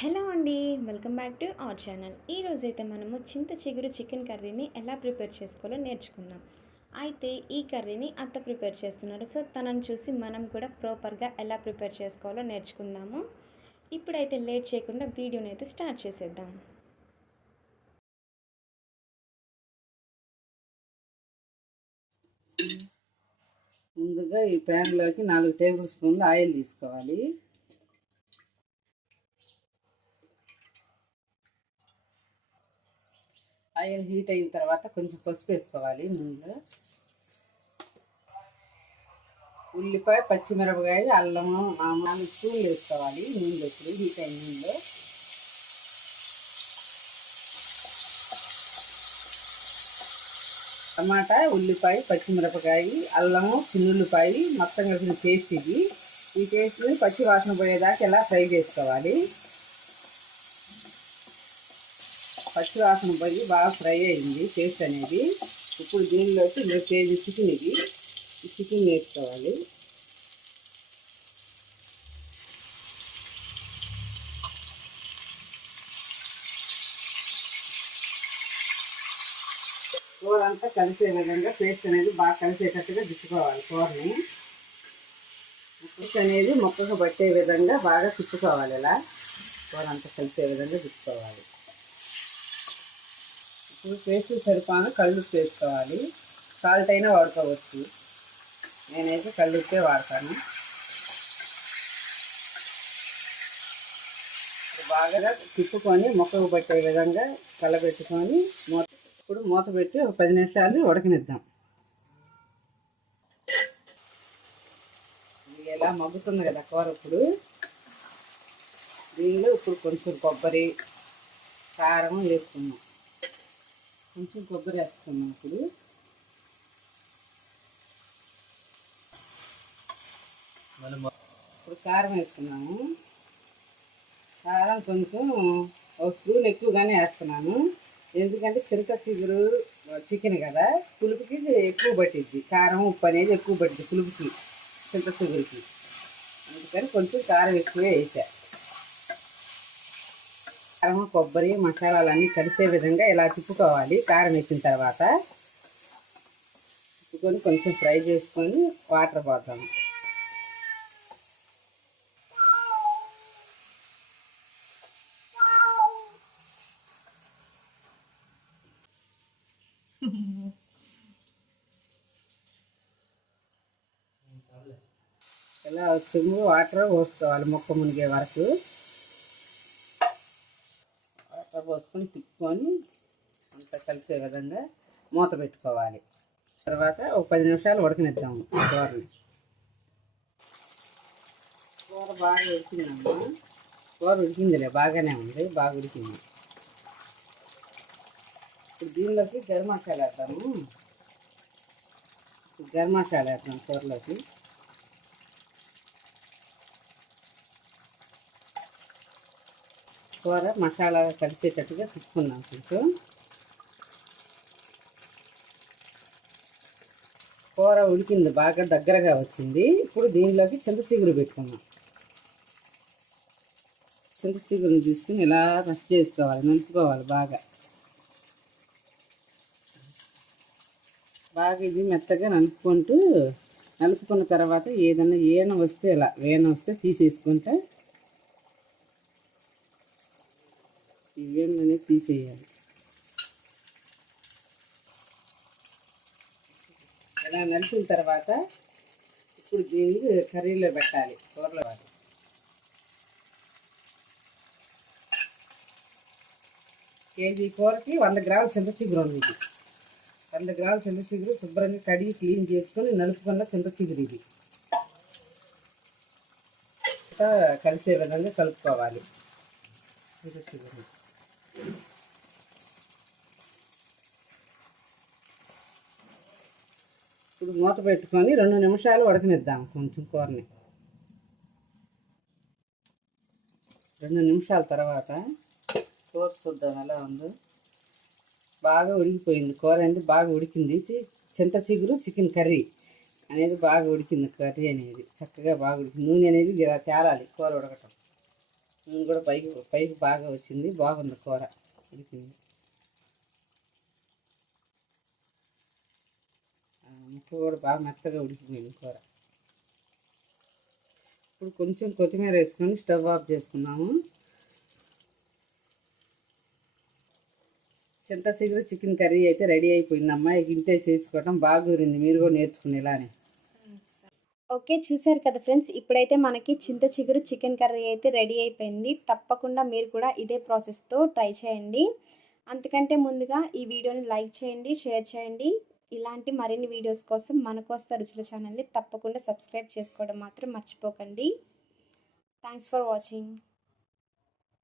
Hello అండి. Welcome back to our channel. ఈరోజైతే మనము చింత చిగురు చికెన్ కర్రీని ఎలా ప్రిపేర్ చేసుకోవాలో నేర్చుకుందాం. అయితే ఈ కర్రీని అత్త ప్రిపేర్ చేస్తున్నారు. సో తనని చూసి మనం కూడా ప్రాపర్గా ఎలా ప్రిపేర్ చేసుకోవాలో నేర్చుకుందాము. ఇప్పుడైతే లేట్ చేయకుండా వీడియోని అయితే స్టార్ట్ చేసేద్దాం. ముందుగా ఈ ప్యాన్లోకి 4 టేబుల్ స్పూన్లు ఆయిల్ తీసుకోవాలి. ఆయిల్ హీట్ అయిన తర్వాత కొంచెం పసుపు వేసుకోవాలి. ముందుగా ఉల్లిపాయ, పచ్చిమిరపకాయ, అల్లము 4 స్పూన్లు వేసుకోవాలి. నూనెలో ఇప్పుడు హీట్ అయిన నూనెలో టమాటా, ఉల్లిపాయ, పచ్చిమిరపకాయ, అల్లము, చిన్నుల్లిపాయ మొత్తం కలిసిన పేస్ట్ ఇది. ఈ పేస్ట్ని పచ్చి వాసన పోయేదాకా ఇలా ఫ్రై చేసుకోవాలి. పచ్చి వాసన పోయి బాగా ఫ్రై అయింది పేస్ట్ అనేది. ఇప్పుడు దీనిలోకి 2 కేజీ చికెన్ ఇది. ఈ చికెన్ వేసుకోవాలి. కూర అంతా కలిసే విధంగా పేస్ట్ అనేది బాగా కలిసేటట్టుగా తిప్పుకోవాలి. కూరని పేస్ట్ అనేది మొక్కకు పట్టే విధంగా బాగా తిప్పుకోవాలి. ఇలా కూర అంతా కలిసే విధంగా తిప్పుకోవాలి. ఇప్పుడు పేస్ట్ సరిపాను కళ్ళుప్పు వేసుకోవాలి. సాల్ట్ అయినా వాడుకోవచ్చు. నేనైతే కళ్ళుప్పే వాడతాను. బాగా తిప్పుకొని మొక్కకు పట్టే విధంగా కలబెట్టుకొని ఇప్పుడు మూత పెట్టి ఒక 10 నిమిషాలు ఉడకనిద్దాం. ఇది ఎలా మగ్గుతుంది కదా కూర. ఇప్పుడు దీనిలో ఇప్పుడు కొంచెం కొబ్బరి, కారం వేసుకున్నాం. కొంచెం కొబ్బరి వేసుకున్నాం. ఇప్పుడు కారం వేసుకున్నాము. కారం కొంచెం ఒక స్పూన్ ఎక్కువగానే వేస్తున్నాను. ఎందుకంటే చింత చిగురు చికెన్ కదా, పులుపుకి ఎక్కువ పట్టిద్ది. కారం, ఉప్పు అనేది ఎక్కువ పట్టిద్ది పులుపుకి, చింత చిగురుకి. అందుకని కొంచెం కారం ఎక్కువే వేసా. కారం, కొబ్బరి, మసాలాలన్నీ కలిసే విధంగా ఇలా తిప్పుకోవాలి. కారం వేసిన తర్వాత తిప్పుకొని కొంచెం ఫ్రై చేసుకొని వాటర్ పోతాము. ఇలా చెంబు వాటర్ పోసుకోవాలి మొక్క మునిగే వరకు. వాటర్ పోసుకొని తిప్పుకొని అంతా కలిసే విధంగా మూత పెట్టుకోవాలి. తర్వాత ఒక 10 నిమిషాలు ఉడకనిద్దాము కూరని. కూర బాగా ఉడికిందమ్మా. కూర ఉడికిందిలే, బాగానే ఉంది, బాగా ఉడికింది. ఇప్పుడు దీనిలోకి గరం మసాలా వేద్దాము. గరం మసాలా వేద్దాం కూరలోకి. కూర మసాలా కలిసేటట్టుగా తిప్పుకున్నాం. కొంచెం కూర ఉడికింది, బాగా దగ్గరగా వచ్చింది. ఇప్పుడు దీనిలోకి చింత చిగురు పెట్టుకున్నాం. చింత చిగురుని తీసుకుని ఇలా రష్ చేసుకోవాలి, నలుపుకోవాలి బాగా. ఇది మెత్తగా నలుపుకున్న తర్వాత ఏదన్నా ఏన వస్తే ఇలా వేన వస్తే తీసేసుకుంటే ఈ వేన అనేది తీసేయాలి. ఇలా నలిపిన తర్వాత ఇప్పుడు దీన్ని కర్రీలో పెట్టాలి. కూరలో కేజీ కూరకి 100 గ్రాముల చింత చిగురు ఉంది. 100 గ్రాముల చింత చిగురు శుభ్రంగా కడిగి క్లీన్ చేసుకొని నలుపుకున్న చింత చిగురు ఇది కలిసే విధంగా కలుపుకోవాలి. చింత చిగురు ఇప్పుడు మూత పెట్టుకొని 2 నిమిషాలు ఉడకనిద్దాం కొంచెం కూరని. 2 నిమిషాల తర్వాత కూర చూద్దాం ఎలా ఉందో. బాగా ఉడికిపోయింది కూర అనేది, బాగా ఉడికింది. చింత చిగురు చికెన్ కర్రీ అనేది బాగా ఉడికింది. కర్రీ అనేది చక్కగా బాగా ఉడికింది. నూనె అనేది ఇలా తేలాలి కూర ఉడకటం. నూనె కూడా పైకి పైకి బాగా వచ్చింది, బాగుంది కూర, ఉడికింది. ముక్క కూడా బాగా మెత్తగా ఉడికిపోయింది కూర. ఇప్పుడు కొంచెం కొత్తిమీర వేసుకొని స్టవ్ ఆఫ్ చేసుకున్నాము. చింత చిగురు చికెన్ కర్రీ అయితే రెడీ అయిపోయిందమ్మా. ఇక ఇంతే చేసుకోవటం, బాగా కుదిరింది. మీరు కూడా నేర్చుకునేలానే. ఓకే, చూసారు కదా ఫ్రెండ్స్, ఇప్పుడైతే మనకి చింత చిగురు చికెన్ కర్రీ అయితే రెడీ అయిపోయింది. తప్పకుండా మీరు కూడా ఇదే ప్రాసెస్తో ట్రై చేయండి. అంతకంటే ముందుగా ఈ వీడియోని లైక్ చేయండి, షేర్ చేయండి. ఇలాంటి మరిన్ని వీడియోస్ కోసం మన కోస్తా రుచుల ఛానల్ని తప్పకుండా సబ్స్క్రైబ్ చేసుకోవడం మాత్రం మర్చిపోకండి. Thanks for watching.